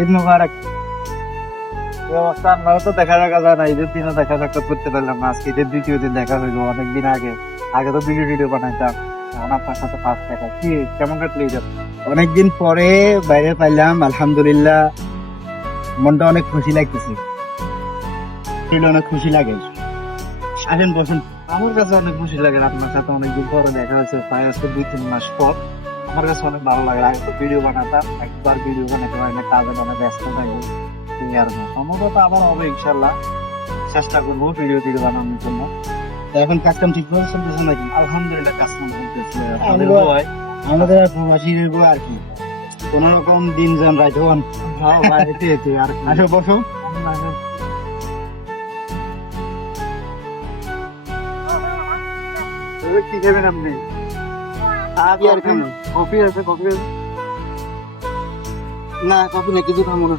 ঈদ মুবারক। আমরাও তো দেখা যায় না, ঈদের দিনও দেখা সাক্ষাৎ করতে পারলাম না। আজকে ঈদের দ্বিতীয় দিন দেখা হইলো অনেকদিন আগে। আগে তো ভিডিও বানাইতাম, এখন আপনার সাথে ফার্স্ট দেখা। কি কেমন কাটলো ঈদ? অনেকদিন পরে বাইরে পাইলাম, আলহামদুলিল্লাহ। মনটা অনেক খুশি লাগতেছে, অনেক খুশি লাগে। আসেন বসুন। আমার কাছে অনেক খুশি লাগে, আপনার সাথে অনেকদিন পরে দেখা হয়েছে, প্রায় আজকে 2-3 মাস পর। আমার কাছে অনেক ভালো লাগে। আগে তো ভিডিও বানাতাম, একবার ভিডিও বানাতে পারি না, কাজে অনেক ব্যস্ত থাকি। সম্ভবত আবার হবে ইনশাল্লাহ, চেষ্টা করবো ভিডিও বানানোর জন্য। এখন কাজ কাম ঠিক ভাবে চলতেছে নাকি? আলহামদুলিল্লাহ কাজ কাম চলতেছে। আমাদের প্রবাসী হইবো আর কি, কোন রকম দিন যান রাইতে হন। আর বসো। কি খাবেন আপনি? কফি আছে? কফি না, কফি না, কিছু খাবো না।